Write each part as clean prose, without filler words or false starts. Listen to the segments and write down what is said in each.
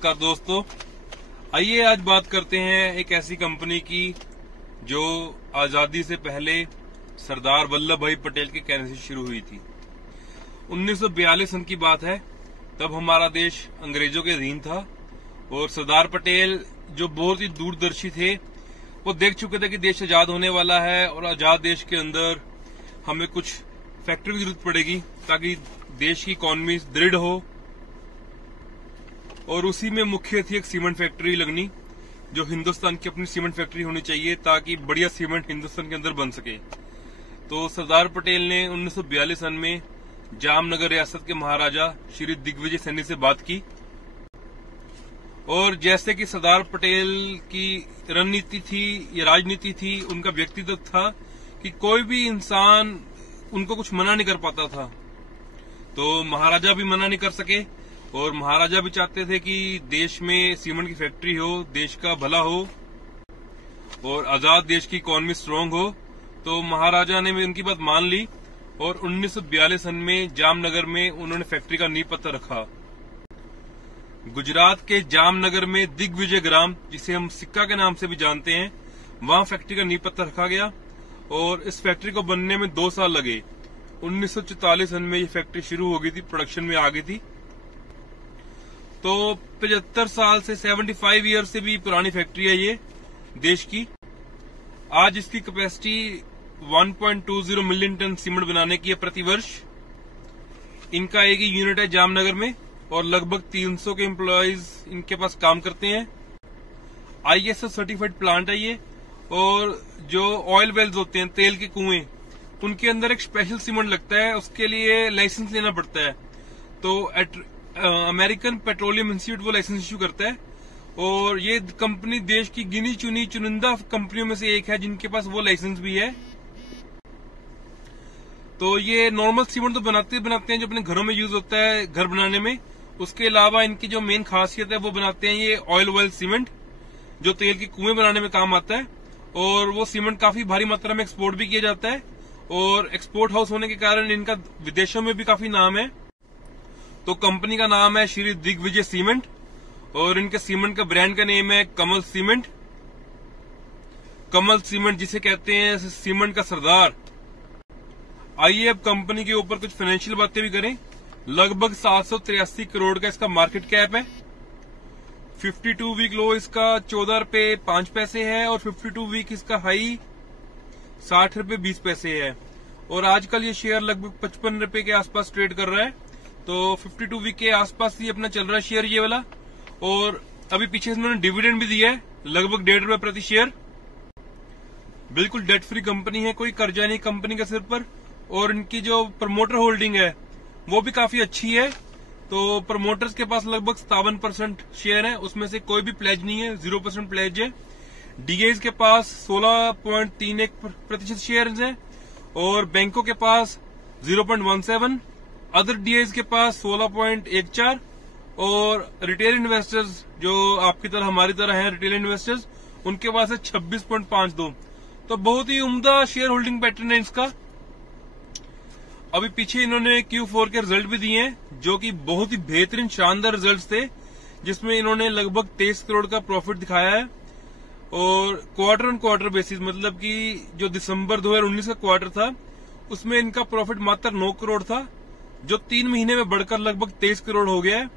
नमस्कार दोस्तों, आइए आज बात करते हैं एक ऐसी कंपनी की जो आजादी से पहले सरदार वल्लभ भाई पटेल के कहने से शुरू हुई थी। 1942 सन की बात है, तब हमारा देश अंग्रेजों के अधीन था और सरदार पटेल जो बहुत ही दूरदर्शी थे, वो देख चुके थे कि देश आजाद होने वाला है और आजाद देश के अंदर हमें कुछ फैक्ट्री की जरूरत पड़ेगी ताकि देश की इकोनॉमी दृढ़ हो। और उसी में मुख्य थी एक सीमेंट फैक्ट्री लगनी, जो हिंदुस्तान की अपनी सीमेंट फैक्ट्री होनी चाहिए ताकि बढ़िया सीमेंट हिंदुस्तान के अंदर बन सके। तो सरदार पटेल ने 1942 सन में जामनगर रियासत के महाराजा श्री दिग्विजय सैनी से बात की। और जैसे कि सरदार पटेल की रणनीति थी या राजनीति थी, उनका व्यक्तित्व था कि कोई भी इंसान उनको कुछ मना नहीं कर पाता था। तो महाराजा भी मना नहीं कर सके और महाराजा भी चाहते थे कि देश में सीमेंट की फैक्ट्री हो, देश का भला हो और आजाद देश की इकोनॉमी स्ट्रांग हो। तो महाराजा ने भी उनकी बात मान ली और 1942 सन में जामनगर में उन्होंने फैक्ट्री का नींव पत्थर रखा। गुजरात के जामनगर में दिग्विजय ग्राम, जिसे हम सिक्का के नाम से भी जानते हैं, वहां फैक्ट्री का नींव पत्थर रखा गया और इस फैक्ट्री को बनने में 2 साल लगे। 1944 सन में ये फैक्ट्री शुरू हो गई थी, प्रोडक्शन में आ गई थी। तो 75 साल से 75 ईयर से भी पुरानी फैक्ट्री है ये देश की। आज इसकी कैपेसिटी 1.20 मिलियन टन सीमेंट बनाने की है प्रति वर्ष। इनका एक ही यूनिट है जामनगर में और लगभग 300 के एम्प्लॉयज इनके पास काम करते हैं। ISO सर्टिफाइड प्लांट है ये। और जो ऑयल वेल्स होते हैं, तेल के कुएं, उनके अंदर एक स्पेशल सीमेंट लगता है, उसके लिए लाइसेंस लेना पड़ता है। तो अमेरिकन पेट्रोलियम इंस्टीट्यूट वो लाइसेंस इश्यू करता है और ये कंपनी देश की गिनी चुनी चुनिंदा कंपनियों में से एक है जिनके पास वो लाइसेंस भी है। तो ये नॉर्मल सीमेंट तो बनाते हैं जो अपने घरों में यूज होता है घर बनाने में। उसके अलावा इनकी जो मेन खासियत है वो बनाते हैं ये ऑयल सीमेंट, जो तेल के कुएं बनाने में काम आता है। और वो सीमेंट काफी भारी मात्रा में एक्सपोर्ट भी किया जाता है और एक्सपोर्ट हाउस होने के कारण इनका विदेशों में भी काफी नाम है। तो कंपनी का नाम है श्री दिग्विजय सीमेंट और इनके सीमेंट का ब्रांड का नेम है कमल सीमेंट। कमल सीमेंट जिसे कहते हैं सीमेंट का सरदार। आइए अब कंपनी के ऊपर कुछ फाइनेंशियल बातें भी करें। लगभग 783 करोड़ का इसका मार्केट कैप है। 52 वीक लो इसका 14 रुपए 5 पैसे है और 52 वीक इसका हाई 60 रुपए 20 पैसे है। और आजकल ये शेयर लगभग 55 रुपए के आसपास ट्रेड कर रहा है। तो 52 वीक के आसपास ही अपना चल रहा है शेयर ये वाला। और अभी पीछे इन्होंने डिविडेंड भी दिया है लगभग 1.5 रुपए प्रति शेयर। बिल्कुल डेट फ्री कंपनी है, कोई कर्जा नहीं कंपनी के सिर पर। और इनकी जो प्रमोटर होल्डिंग है वो भी काफी अच्छी है। तो प्रमोटर्स के पास लगभग 57% शेयर है, उसमें से कोई भी प्लेज नहीं है, 0% प्लेज है। डीएज के पास 16.31% शेयर है और बैंकों के पास 0.17, अदर डीएज के पास 16.14 और रिटेल इन्वेस्टर्स जो आपकी तरह हमारी तरह हैं रिटेल इन्वेस्टर्स, उनके पास है 26.52। तो बहुत ही उम्दा शेयर होल्डिंग पैटर्न है इसका। अभी पीछे इन्होंने Q4 के रिजल्ट भी दिए हैं जो कि बहुत ही बेहतरीन शानदार रिजल्ट्स थे, जिसमें इन्होंने लगभग 23 करोड़ का प्रॉफिट दिखाया है। और क्वार्टर ऑन क्वार्टर बेसिस, मतलब कि जो दिसंबर 2019 का क्वार्टर था उसमें इनका प्रॉफिट मात्र 9 करोड़ था, जो 3 महीने में बढ़कर लगभग 23 करोड़ हो गया है।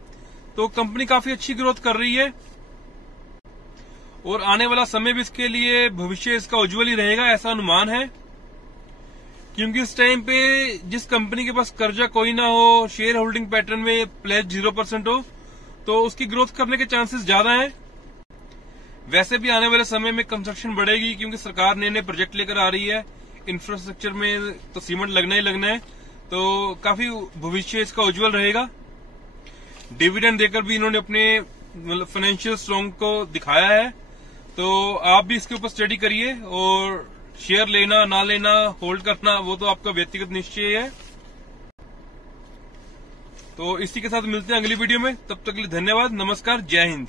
तो कंपनी काफी अच्छी ग्रोथ कर रही है और आने वाला समय भी इसके लिए भविष्य इसका उज्जवल ही रहेगा, ऐसा अनुमान है। क्योंकि इस टाइम पे जिस कंपनी के पास कर्जा कोई ना हो, शेयर होल्डिंग पैटर्न में प्लेज 0% हो, तो उसकी ग्रोथ करने के चांसेस ज्यादा हैं। वैसे भी आने वाले समय में कंस्ट्रक्शन बढ़ेगी क्योंकि सरकार नए नए प्रोजेक्ट लेकर आ रही है। इंफ्रास्ट्रक्चर में तो सीमेंट लगना ही लगना है, तो काफी भविष्य इसका उज्जवल रहेगा। डिविडेंड देकर भी इन्होंने अपने फाइनेंशियल स्ट्रांग को दिखाया है। तो आप भी इसके ऊपर स्टडी करिए और शेयर लेना ना लेना, होल्ड करना, वो तो आपका व्यक्तिगत निश्चय है। तो इसी के साथ मिलते हैं अगली वीडियो में। तब तक के लिए धन्यवाद, नमस्कार, जय हिंद।